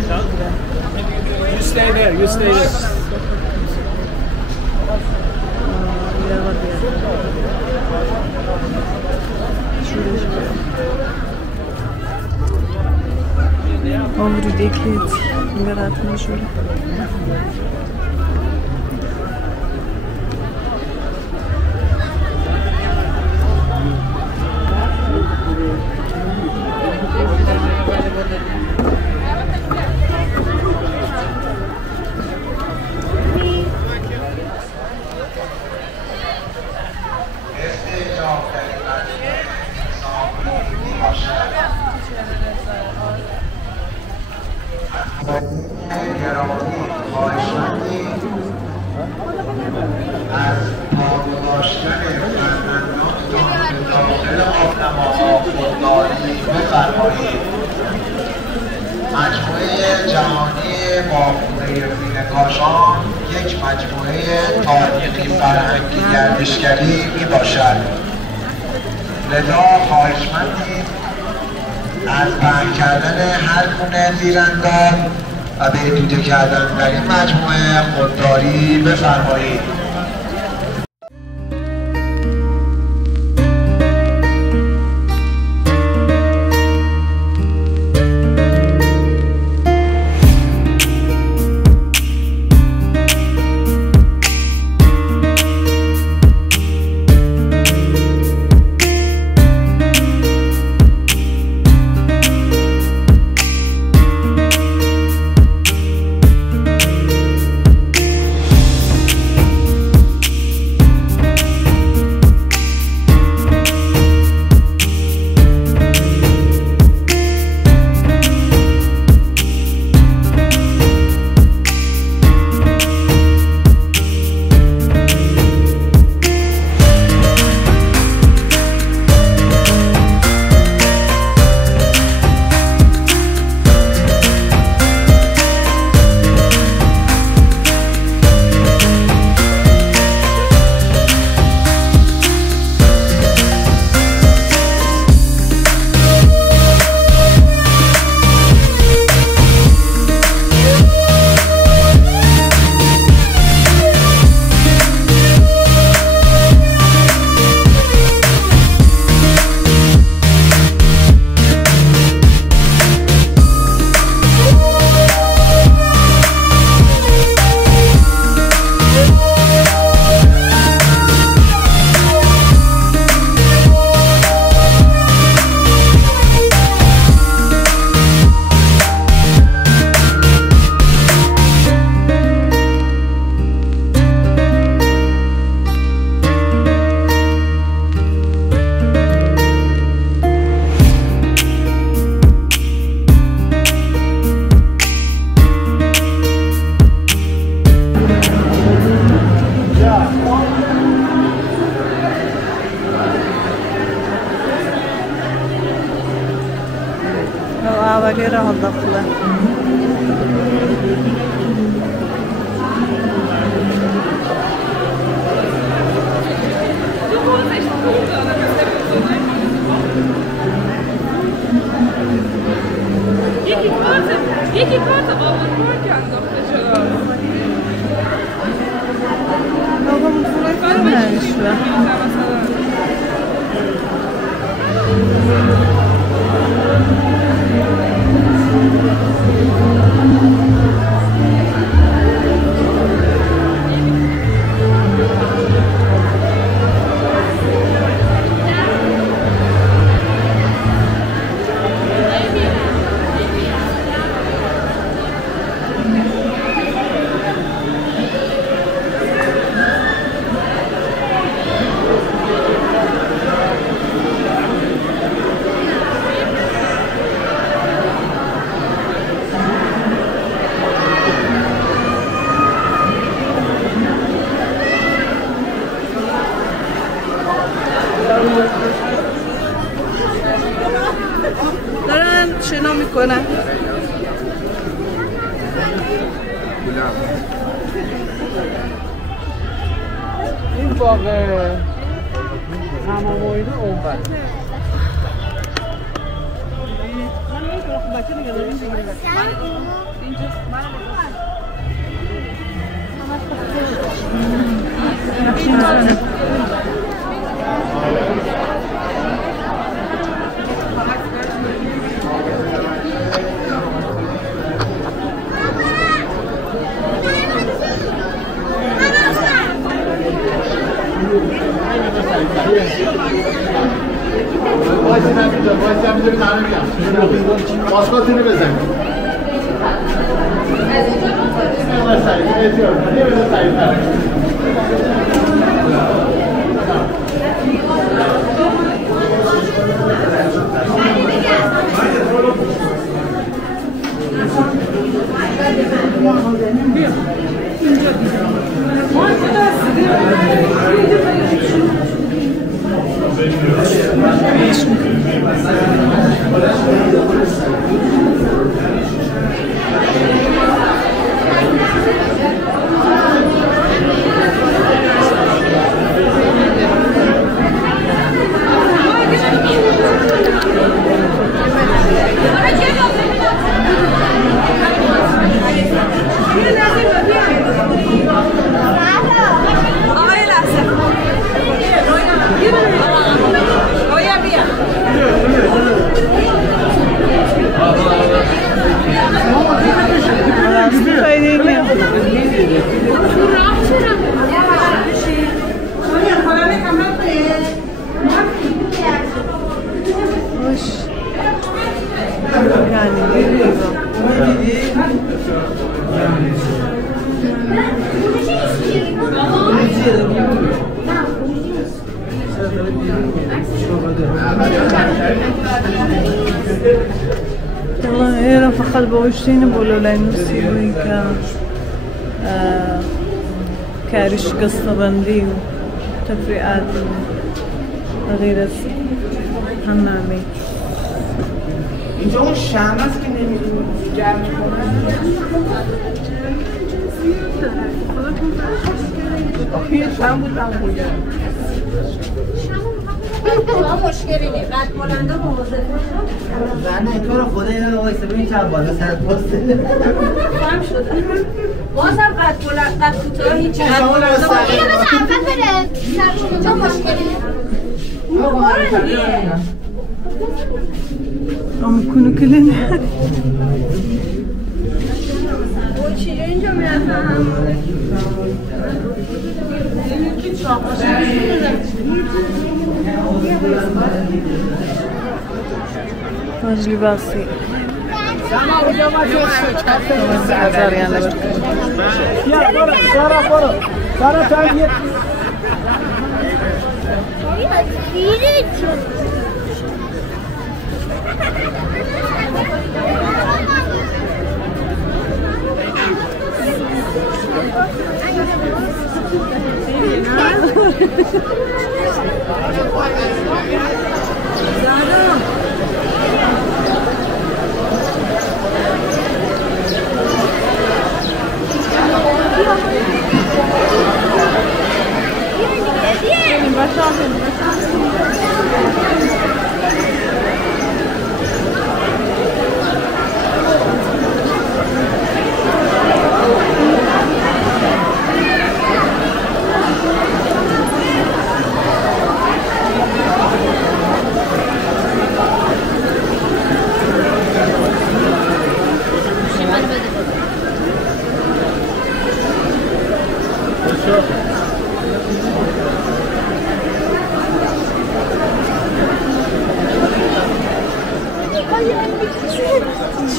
You stay there, you stay there. Он ridiculous. Невероятно жули. مجموعه جهانی باغ‌پوره فیل کاشان یک مجموعه تاریخی فرهنگی گردشگری میباشد. لذا خواهشمندیم از پهن کردن هر گونه تیرانداز و بهدوده کردن در این مجموعه خودداری بفرمایید. Avaliera haldaftı. یکی کارت آبان پارک انداخته چرا؟ آقامون فروی کنه شده دارن شنا میکنن. این باغ همامویده اون بر من نمیتونم Baskatını bezen. Ne sayı? Etiyor. Ne böyle sayılar? والله انا فقط بوشتين بقولوا لي نصيبي كارش قصة بندي وتفريقات غير حمامي اینجا اون شمع است که نمیدونی جمع کنن شمع بود هم بوده مشکلی نیست قد بلنده مواظب نه تو رو خدا اینا رو وایسه ببین چند بالا سر پاسته هم شده بازم قد بلند قد کوتاه هیچ قد بلنده اینو به طرفت بره تو مشکلی نیست عم يكونوا كلنا چیه اینجا میرسم راجلي باصي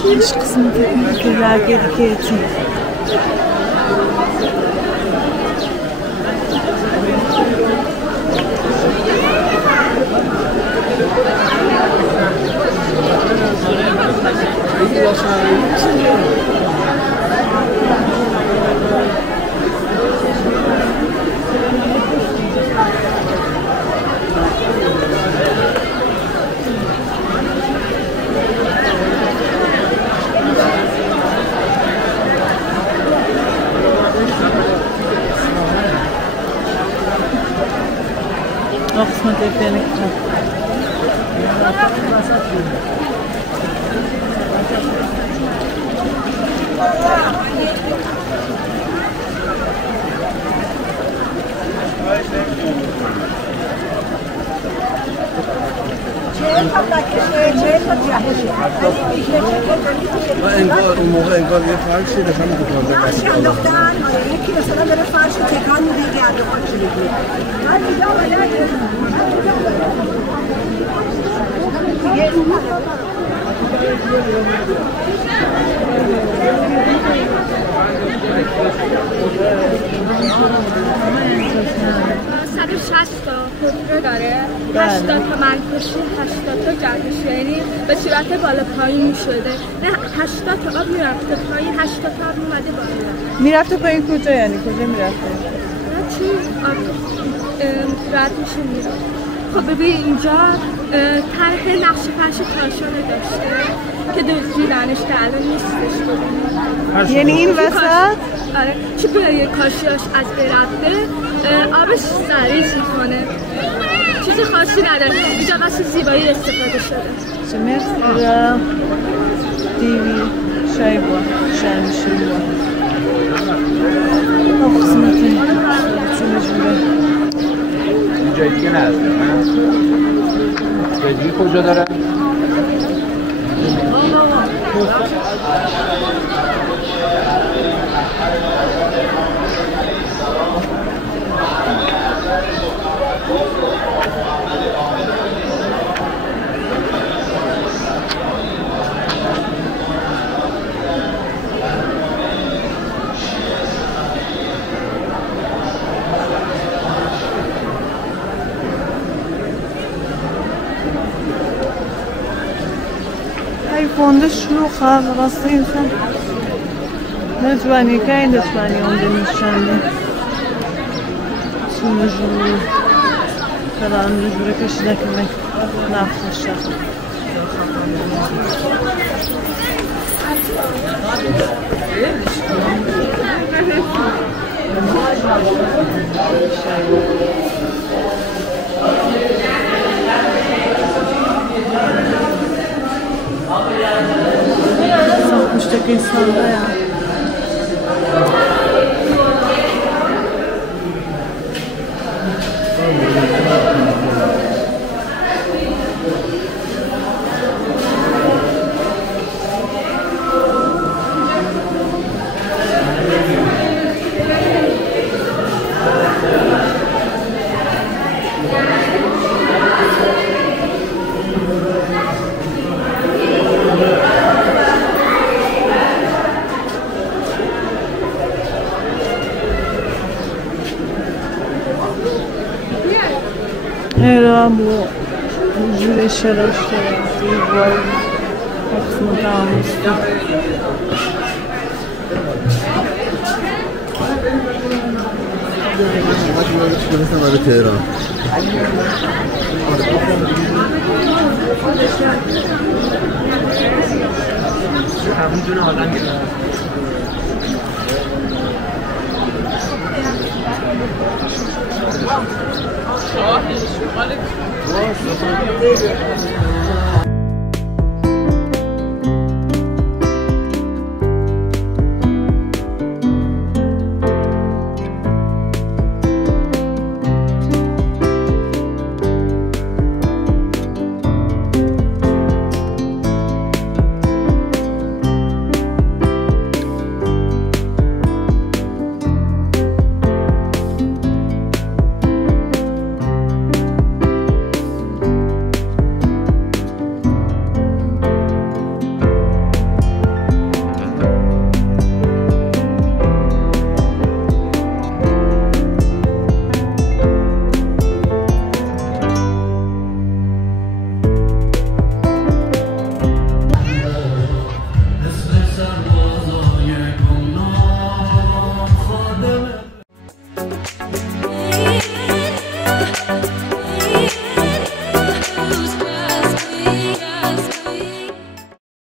Hiç kısmı felaket geçti. قسمة الثانية انگار اون موقع انگار یه فرشی دفعه می‌کنم فرشی انداختن یکی مثلا بره فرش تکان میده گردوان چی میگه من اینجا تا خودرو داره 80 تا منکشی 80 تا جلبشی یعنی به صورت بالا پایین شده نه 80 تا آب میرفته پایین 80 تا آب اومده بالا میرفته پایین کجا یعنی کجا میرفته؟ چی آب رد میشه میره خب ببین اینجا طرح نقش فرش کاشانه داشته که دزدیدنش که الان نیستش یعنی این وسط؟ آره چی پای کاشیاش از برفته آبش سریع میکنه چیز خاصی نداره اینجا واسه زیبایی استفاده شده مرسی دیوی شای با شرمشی با قسمتی چونه جوره جای دیگه نه جای دیگه کجا داره؟ fonda shluha rastinsa nazvani kain dasvani onda nishande sunujuru kalan nujure kashida kmek nafsha Müşteki insanda ya. Era bu jüle şaraşta var aslında tamamızda برای تهران همونجوری آدم